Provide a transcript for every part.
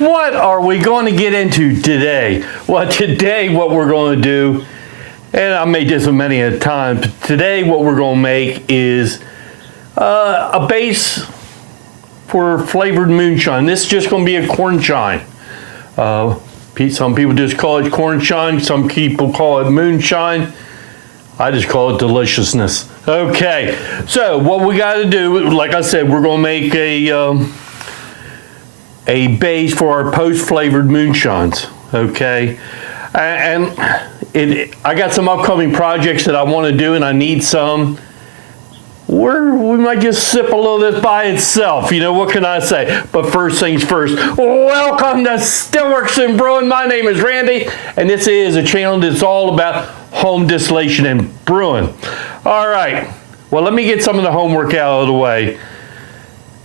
What are we going to get into today? Well, today what we're going to do, and I made this many a time, but today what we're going to make is a base for flavored moonshine. This is just going to be a cornshine. Some people just call it cornshine. Some people call it moonshine. I just call it deliciousness. Okay, so what we got to do, like I said, we're going to make a base for our post-flavored moonshines, okay? And I got some upcoming projects that I want to do, and I need some. We might just sip a little of this by itself, you know, what can I say? But first things first, welcome to Stillworks and Brewing. My name is Randy, and this is a channel that's all about home distillation and brewing. All right, well, let me get some of the homework out of the way.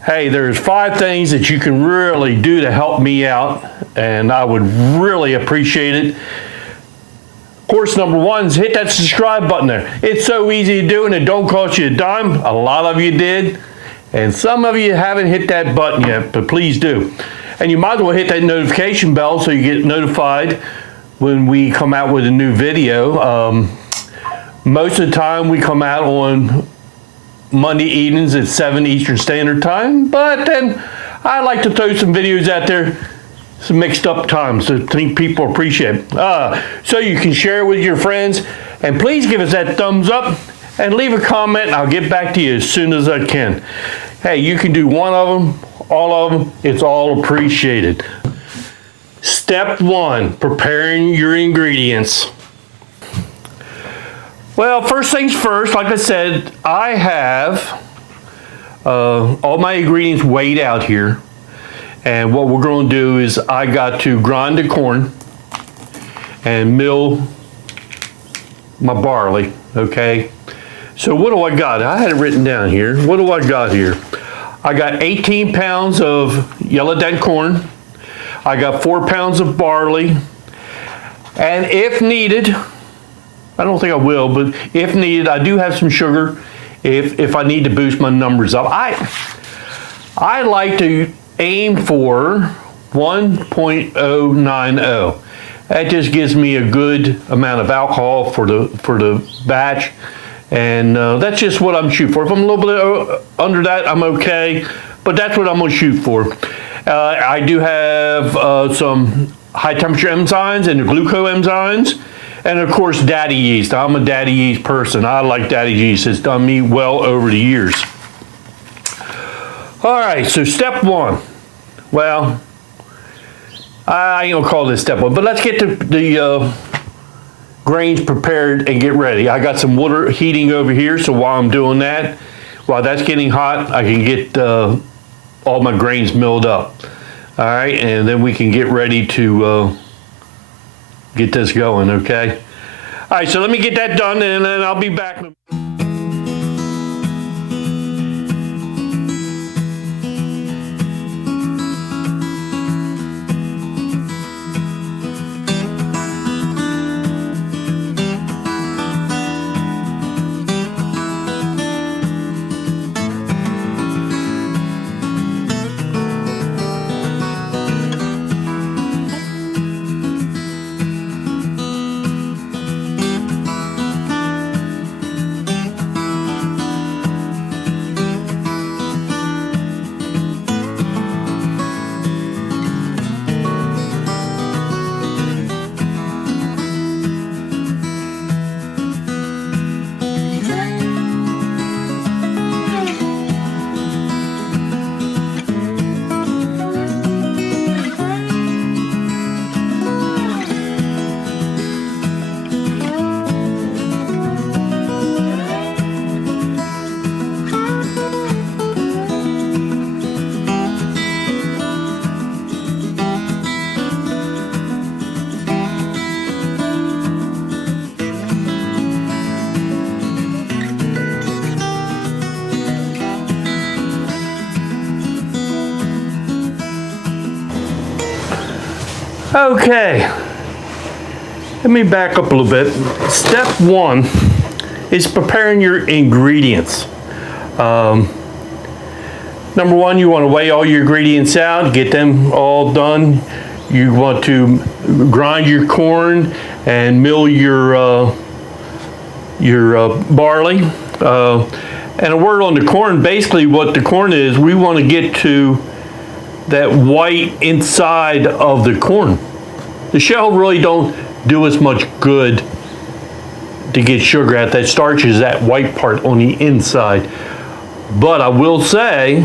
Hey, there's 5 things that you can really do to help me out, and I would really appreciate it. Of course, number 1 is hit that subscribe button there. It's so easy to do, and it don't cost you a dime. A lot of you did, and some of you haven't hit that button yet, but please do. And you might as well hit that notification bell so you get notified when we come out with a new video. Most of the time, we come out on Monday evenings at 7 Eastern Standard Time, but then I like to throw some videos out there, some mixed up times, so I think people appreciate it. So you can share with your friends, and please give us that thumbs up and leave a comment. I'll get back to you as soon as I can. Hey, you can do one of them, all of them, it's all appreciated. Step 1, preparing your ingredients. Well, first things first, like I said, I have all my ingredients weighed out here. And what we're going to do is I got to grind the corn and mill my barley, okay? So what do I got? I had it written down here. What do I got here? I got 18 pounds of yellow dent corn. I got 4 pounds of barley. And if needed, I don't think I will, but if needed, I do have some sugar if I need to boost my numbers up. I like to aim for 1.090. That just gives me a good amount of alcohol for the batch, and that's just what I'm shooting for. If I'm a little bit under that, I'm okay, but that's what I'm going to shoot for. I do have some high temperature enzymes and the glucose enzymes. And of course, daddy yeast. I'm a daddy yeast person. I like daddy yeast. It's done me well over the years. All right, so step 1. Well, I ain't gonna call this step 1, but let's get the grains prepared and get ready. I got some water heating over here, so while I'm doing that, while that's getting hot, I can get all my grains milled up. All right, and then we can get ready to get this going, okay? All right, so let me get that done, and then I'll be back. Okay, let me back up a little bit. Step 1 is preparing your ingredients. Number one, you want to weigh all your ingredients out, get them all done. You want to grind your corn and mill your barley. And a word on the corn, basically what the corn is, we want to get to that white inside of the corn. The shell really don't do as much good to get sugar out. That starch is that white part on the inside. But I will say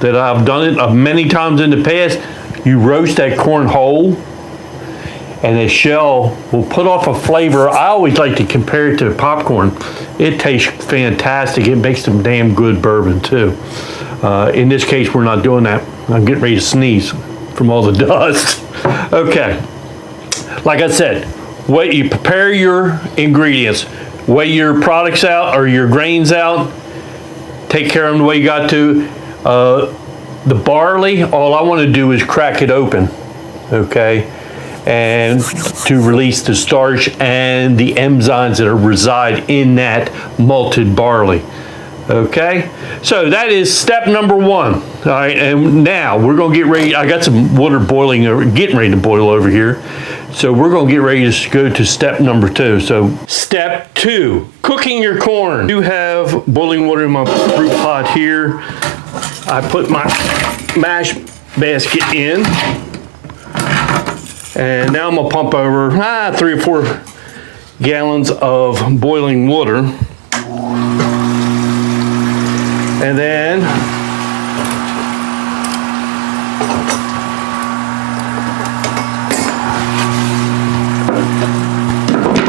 that I've done it many times in the past. You roast that corn whole, and the shell will put off a flavor. I always like to compare it to popcorn. It tastes fantastic. It makes some damn good bourbon too. In this case, we're not doing that. I'm getting ready to sneeze from all the dust. Okay, like I said, you prepare your ingredients, weigh your products out or your grains out, take care of them the way you got to. The barley, all I want to do is crack it open, okay, and to release the starch and the enzymes that reside in that malted barley. Okay, so that is step number one. All right, and now we're gonna get ready. I got some water boiling, or getting ready to boil over here. So we're gonna get ready to go to step number two. So step two, cooking your corn. I do have boiling water in my brew pot here. I put my mash basket in, and now I'm gonna pump over 3 or 4 gallons of boiling water. And then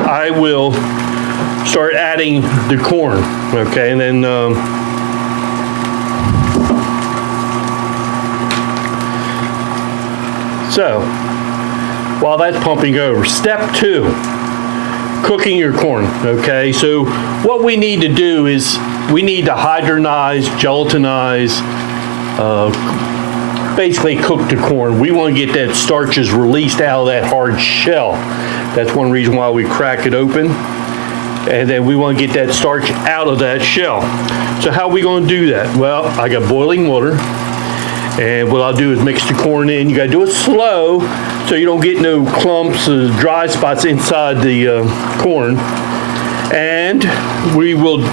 I will start adding the corn, okay? And then so while that's pumping over, step two, cooking your corn, okay? So what we need to do is we need to hydronize, gelatinize, basically cook the corn. We want to get that starches released out of that hard shell. That's one reason why we crack it open. And then we want to get that starch out of that shell. So how are we going to do that? Well, I got boiling water. And what I'll do is mix the corn in. You got to do it slow so you don't get no clumps or dry spots inside the corn. And we will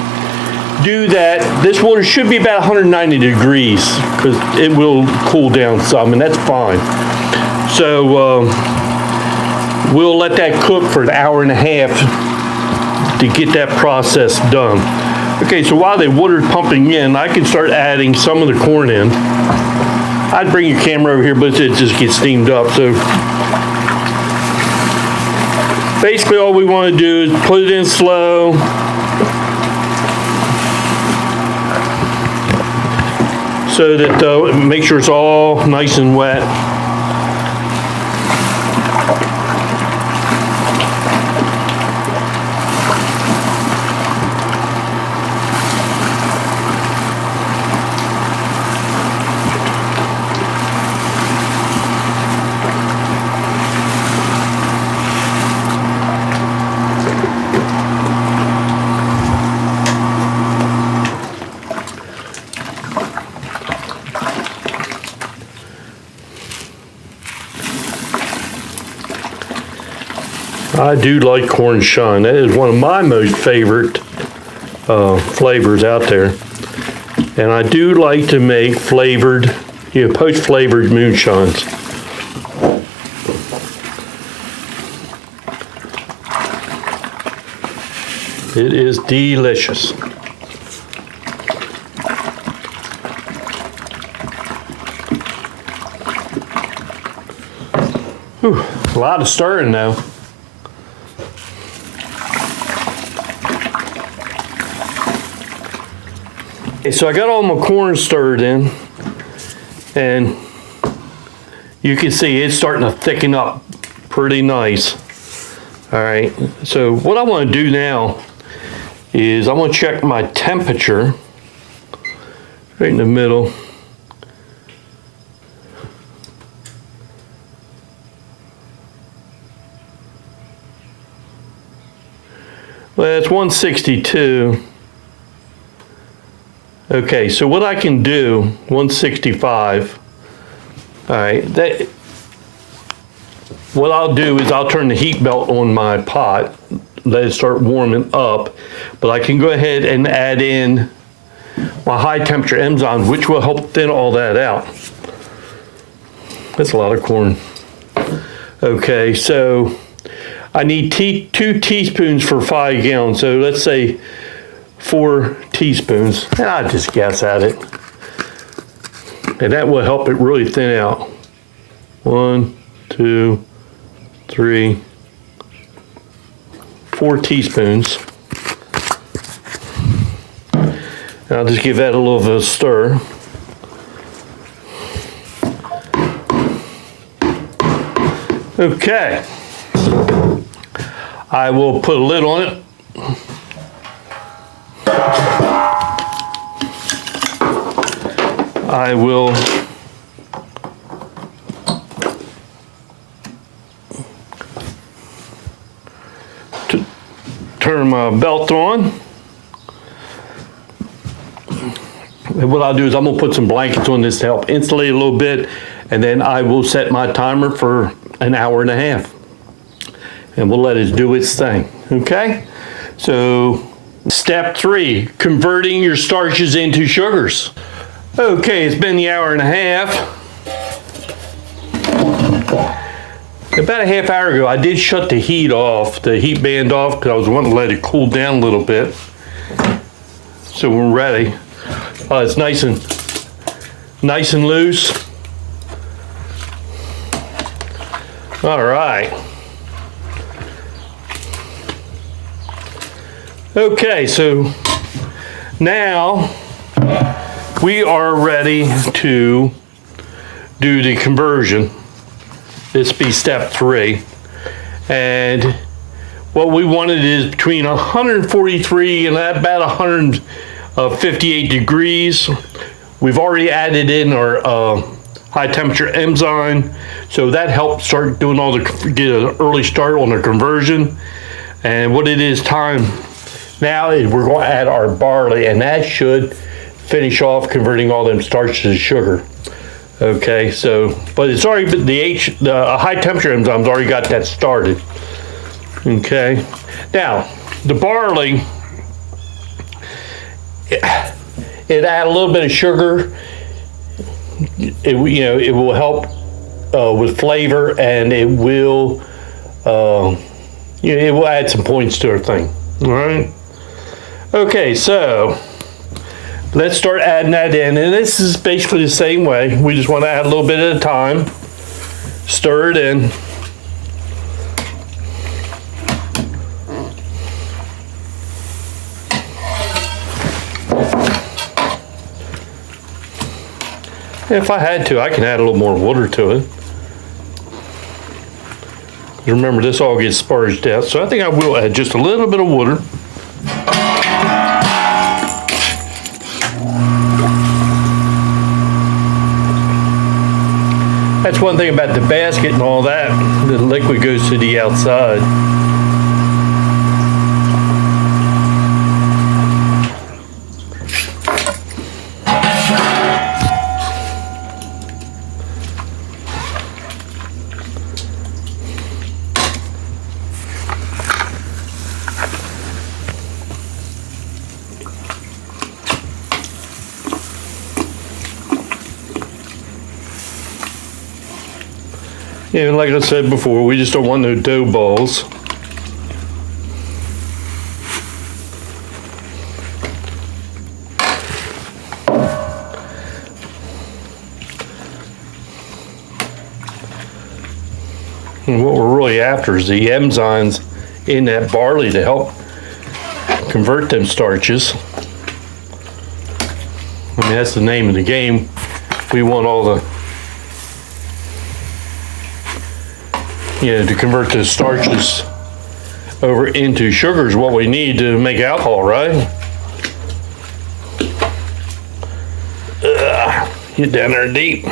do that. This water should be about 190 degrees because it will cool down some, and that's fine. So we'll let that cook for an hour and a half to get that process done. Okay, so while the water's pumping in, I can start adding some of the corn in. I'd bring your camera over here, but it just gets steamed up. So basically all we want to do is put it in slow. So that make sure it's all nice and wet. I do like corn shine. That is one of my most favorite flavors out there. And I do like to make flavored, post-flavored moonshines. It is delicious. Whew, a lot of stirring now. So I got all my corn stirred in, and you can see it's starting to thicken up pretty nice. All right, so what I want to do now is I want to check my temperature right in the middle. Well, it's 162. Okay, so what I can do, 165. All right, what I'll do is I'll turn the heat belt on my pot, let it start warming up, but I can go ahead and add in my high temperature enzymes, which will help thin all that out. That's a lot of corn. Okay, so I need 2 teaspoons for 5 gallons. So let's say 4 teaspoons. And I'll just guess at it. And that will help it really thin out. 1, 2, 3, 4 teaspoons. And I'll just give that a little bit of a stir. Okay, I will put a lid on it. I will turn my belt on. And what I'll do is I'm gonna put some blankets on this to help insulate a little bit, and then I will set my timer for an hour and a half. And we'll let it do its thing, okay? So, step 3, converting your starches into sugars. Okay, it's been the hour and a half. About a half hour ago, I did shut the heat off, the heat band off, because I was wanting to let it cool down a little bit. So we're ready. It's nice and loose. All right. Okay, so now we are ready to do the conversion. This be step 3. And what we wanted is between 143 and about 158 degrees. We've already added in our high temperature enzyme, so that helps start doing all get an early start on the conversion. And what it is time now is we're going to add our barley, and that should finish off converting all them starches to sugar. Okay, so but it's already the high temperature enzyme's already got that started. Okay, now the barley, it add a little bit of sugar. It will help with flavor, and it will it will add some points to our thing. All right. Okay, so let's start adding that in, and this is basically the same way. We just want to add a little bit at a time. Stir it in. If I had to, I can add a little more water to it. Remember, this all gets sparged out, so I think I will add just a little bit of water. That's one thing about the basket and all that. The liquid goes to the outside. Yeah, like I said before, we just don't want no dough balls. And what we're really after is the enzymes in that barley to help convert them starches. I mean, that's the name of the game. We want all the to convert the starches over into sugars, what we need to make alcohol, right? Get down there deep.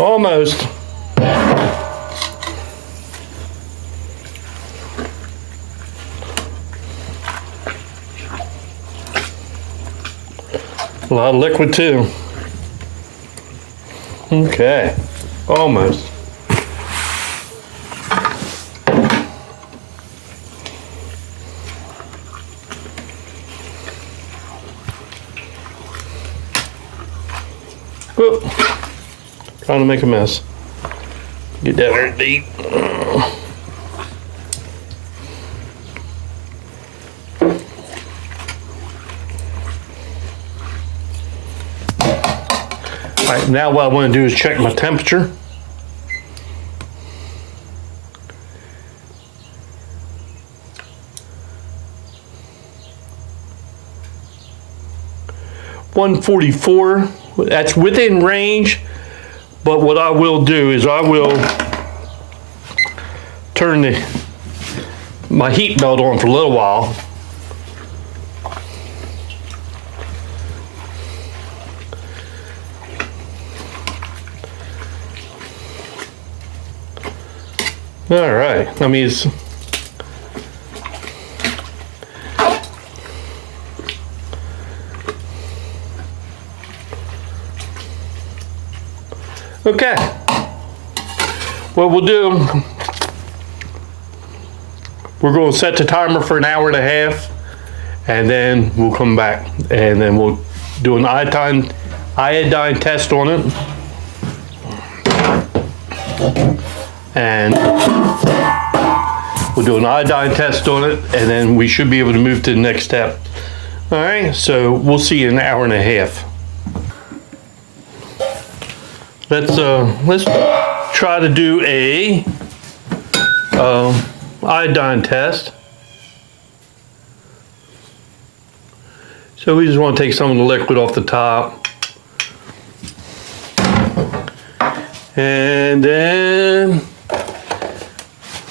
Almost. A lot of liquid too. Okay, almost. Whoop. Trying to make a mess. Get that very deep. All right, now what I want to do is check my temperature. .144, that's within range, but what I will do is I will turn my heat belt on for a little while. All right, I mean, it's okay. What we'll do, we're going to set the timer for an hour and a half, and then we'll come back, and then we'll do an iodine test on it. And we'll do an iodine test on it, and then we should be able to move to the next step. All right, so we'll see you in an hour and a half. Let's try to do a iodine test. So we just want to take some of the liquid off the top, and then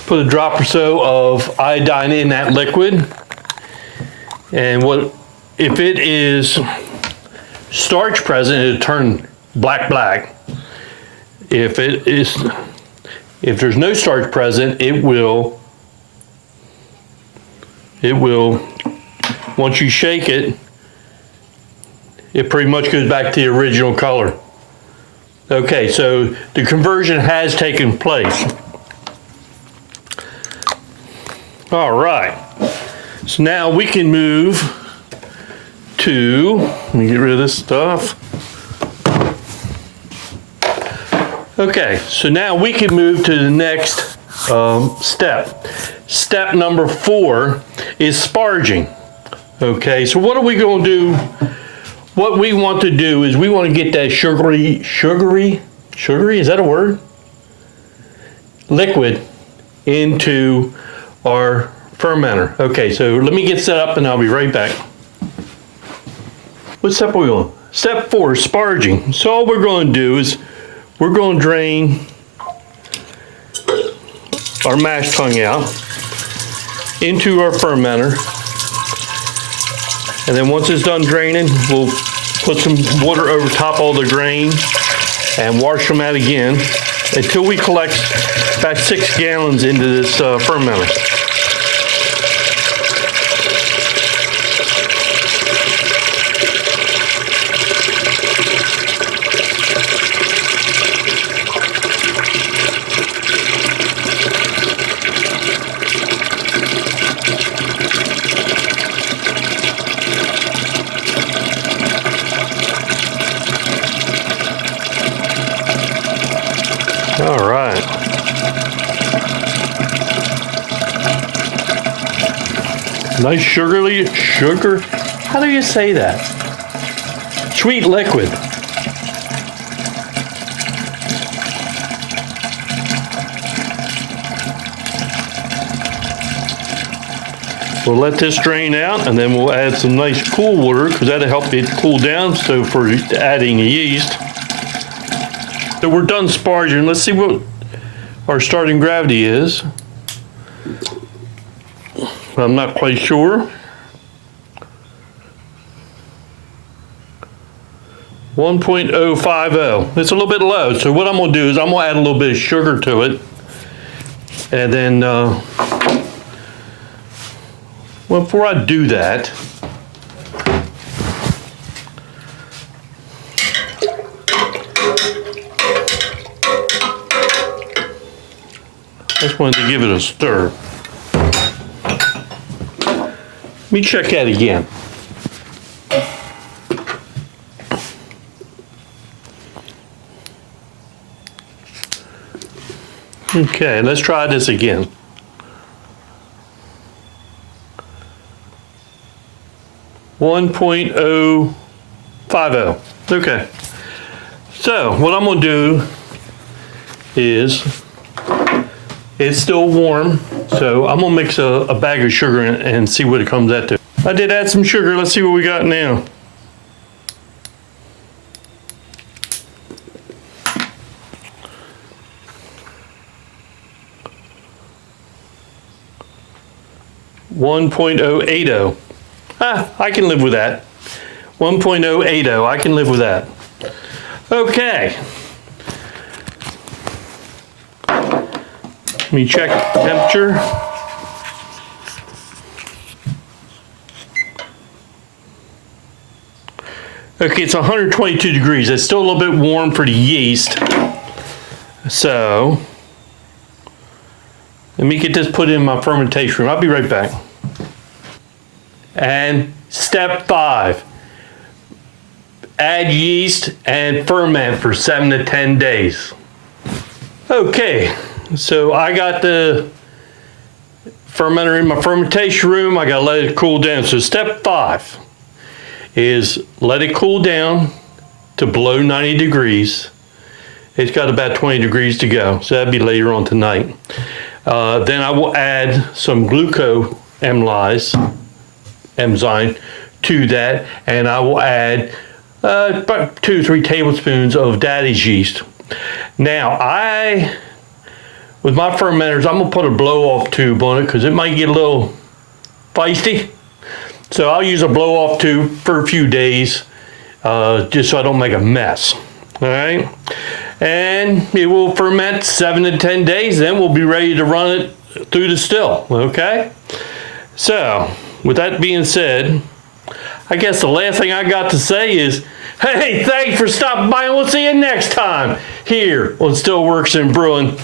put a drop or so of iodine in that liquid. And what if it is starch present, it'll turn black. If there's no starch present, it will once you shake it, it pretty much goes back to the original color. Okay, so the conversion has taken place. All right, so now we can move to, let me get rid of this stuff. Okay, so now we can move to the next step. Step number 4 is sparging. Okay, so what are we going to do? What we want to do is we want to get that sugary, is that a word? Liquid into our fermenter. Okay, so let me get set up and I'll be right back. What step are we on? Step 4, sparging. So all we're going to do is we're going to drain our mash tun out into our fermenter. And then once it's done draining, we'll put some water over top all the grain and wash them out again until we collect about 6 gallons into this fermenter. All right. Nice sugar, how do you say that? Sweet liquid. We'll let this drain out, and then we'll add some nice cool water because that'll help it cool down, so for adding the yeast. So we're done sparging. Let's see what our starting gravity is. I'm not quite sure. 1.050. It's a little bit low. So what I'm gonna do is I'm gonna add a little bit of sugar to it. And then, well, before I do that, I just wanted to give it a stir. Let me check that again. Okay, let's try this again. .050. Okay. So what I'm gonna do is, it's still warm, so I'm gonna mix a bag of sugar and see what it comes out to. I did add some sugar. Let's see what we got now. .080. I can live with that. 1.080. I can live with that. Okay. Let me check temperature. Okay, it's 122 degrees. It's still a little bit warm for the yeast. So, let me get this put in my fermentation room. I'll be right back. And step 5. Add yeast and ferment for 7 to 10 days. Okay. So I got the fermenter in my fermentation room. I gotta let it cool down. So step 5 is let it cool down to below 90 degrees. It's got about 20 degrees to go. So that'd be later on tonight. Then I will add some enzyme to that, and I will add about 2 or 3 tablespoons of daddy's yeast. Now with my fermenters, I'm gonna put a blow-off tube on it because it might get a little feisty. So I'll use a blow-off tube for a few days, just so I don't make a mess. All right, and it will ferment 7 to 10 days. Then we'll be ready to run it through the still. Okay. So with that being said, I guess the last thing I got to say is, hey, thanks for stopping by, and we'll see you next time here on Stillworks and Brewing.